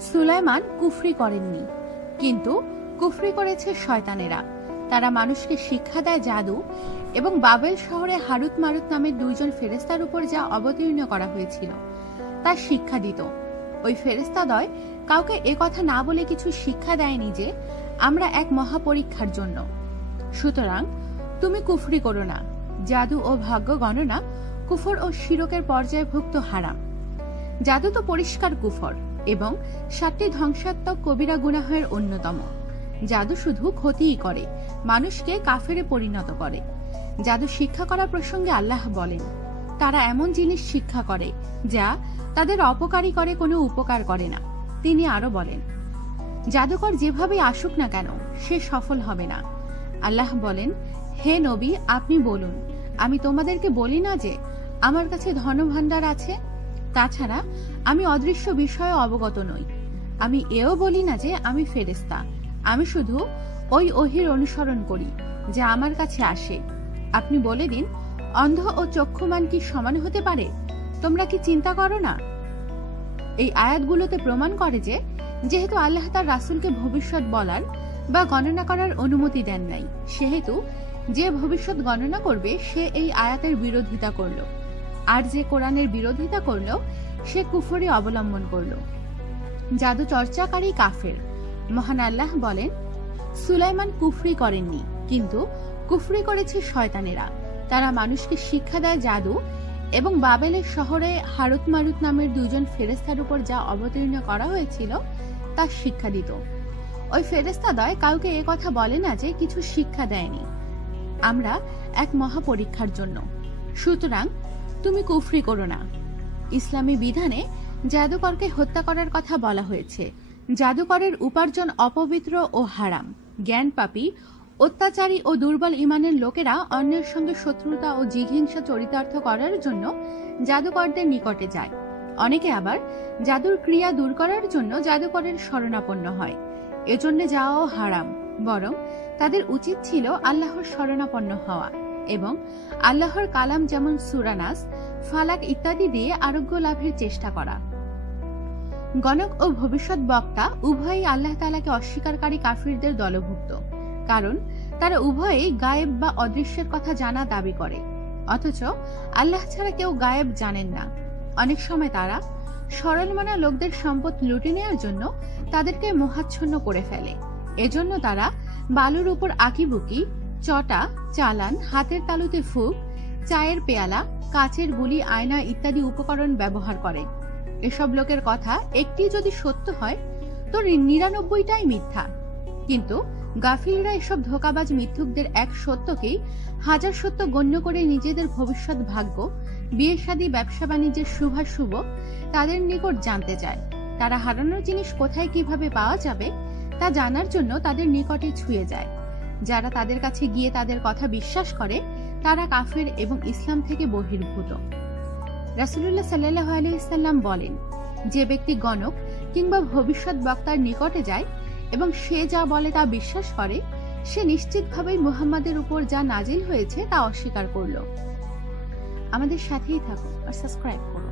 সুলাইমান কুফরি করেননি। কিন্তু কুফরি করেছে শয়তানেরা। তারা মানুষকে শিক্ষা দেয় জাদু এবং বাবেল শহরে হারুত মারুত নামের দুইজন ফেরেস্তার উপর যা অবতীর্ণ করা হয়েছিল, তা শিক্ষা দিত। ওই ফেরেস্তাদয় কাউকে এ কথা না বলে কিছু শিক্ষা দেয়নি যে, আমরা এক মহাপরীক্ষার জন্য। সুতরাং তুমি কুফরি করো না। জাদু ও ভাগ্য গণনা কুফর ও শিরকের পর্যায়ভুক্ত হারাম। জাদু তো পরিষ্কার কুফর। এবং সাতটি ধ্বংসাত্মক কবিরা গুনাহের অন্যতম। জাদু শুধু ক্ষতিই করে, মানুষকে কাফেরে পরিণত করে। জাদু শিক্ষা করা প্রসঙ্গে আল্লাহ বলেন, তারা এমন জিনিস শিক্ষা করে, যা তাদের অপকারী করে, কোনো উপকার করে না। তিনি আরও বলেন, জাদুকর যেভাবে আসুক না কেন, সে সফল হবে না। আল্লাহ বলেন, হে নবী, আপনি বলুন, আমি তোমাদেরকে বলি না যে, আমার কাছে ধনভাণ্ডার আছে তাছাড়া আমি অদৃশ্য বিষয়ে অবগত নই। আমি এও বলি না যে আমি ফেরেস্তা আমি শুধু ওই ওহির অনুসরণ করি, যা আমার কাছে আসে। আপনি বলে দিন, অন্ধ ও চক্ষুমান কি সমান হতে পারে? তোমরা কি চিন্তা করো না? এই আয়াতগুলোতে প্রমাণ করে যে, যেহেতু আল্লাহ তার রাসুলকে ভবিষ্যৎ বলার বা গণনা করার অনুমতি দেন নাই, সেহেতু যে ভবিষ্যৎ গণনা করবে, সে এই আয়াতের বিরোধিতা করল। আর যে কোরআনের বিরোধিতা করল, সে কুফরি অবলম্বন করল। জাদু চর্চাকারী কাফের। মহান আল্লাহ বলেন, সুলাইমান কুফরি করেননি, কিন্তু কুফরি করেছে শয়তানেরা। তারা মানুষকে শিক্ষা দেয় জাদু এবং বাবেলের শহরে হারুত মারুত নামের দুজন ফেরেস্তার উপর যা অবতীর্ণ করা হয়েছিল, তা শিক্ষা দিত। ওই ফেরেস্তাদয় কাউকে এ কথা বলে না যে কিছু শিক্ষা দেয়নি। আমরা এক মহাপরীক্ষার জন্য। সুতরাং তুমি কুফরি করো না। ইসলামী বিধানে জাদুকরকে হত্যা করার কথা বলা হয়েছে। জাদুকরের উপার্জন অপবিত্র ও হারাম। জ্ঞান পাপী অত্যাচারী ও দুর্বল ইমানের লোকেরা অন্যের সঙ্গে শত্রুতা ও জিঘিংসা চরিতার্থ করার জন্য জাদুকরদের নিকটে যায়। অনেকে আবার জাদুর ক্রিয়া দূর করার জন্য জাদুকরের শরণাপন্ন হয়। এজন্য যাওয়াও হারাম, বরং তাদের উচিত ছিল আল্লাহর শরণাপন্ন হওয়া। এবং আল্লাহর কালাম যেমন সুরানাস, ফালাক ইত্যাদি দিয়ে আরোগ্য লাভের চেষ্টা করা। গণক ও ভবিষ্যৎ বক্তা উভয়ই আল্লাহ তালাকে অস্বীকারী কাফিরদের দলভুক্ত, কারণ তারা উভয়ই গায়েব বা অদৃশ্যের কথা জানা দাবি করে। অথচ আল্লাহ ছাড়া কেউ গায়েব জানেন না। অনেক সময় তারা সরল মানা লোকদের সম্পদ লুটে নেওয়ার জন্য তাদেরকে মোহাচ্ছন্ন করে ফেলে। এজন্য তারা বালুর উপর আঁকিবুকি চটা, চালান, হাতের তালুতে ফুক, চায়ের পেয়ালা, কাচের গুলি, আয়না ইত্যাদি উপকরণ ব্যবহার করে। এসব লোকের কথা একটি যদি সত্য হয়, তো নিরানব্বইটাই মিথ্যা। কিন্তু গাফিলরা এসব ধোকাবাজ মিথ্যুকদের এক সত্যকেই হাজার সত্য গণ্য করে নিজেদের ভবিষ্যৎ ভাগ্য বিয়ে শাদী ব্যবসা বাণিজ্যের শুভাশুভ তাদের নিকট জানতে চায়। তারা হারানোর জিনিস কোথায় কীভাবে পাওয়া যাবে, তা জানার জন্য তাদের নিকটে ছুঁয়ে যায়। যারা তাদের কাছে গিয়ে তাদের কথা বিশ্বাস করে, তারা কাফের এবং ইসলাম থেকে বহির্ভূত। রাসুল্লাহ সাল্লাহ আলহিসাল্লাম বলেন, যে ব্যক্তি গণক কিংবা ভবিষ্যৎ বক্তার নিকটে যায় এবং সে যা বলে তা বিশ্বাস করে, সে নিশ্চিতভাবেই মুহাম্মাদের উপর যা নাজিল হয়েছে তা অস্বীকার করল। আমাদের সাথেই থাকুন আর সাবস্ক্রাইব করুন।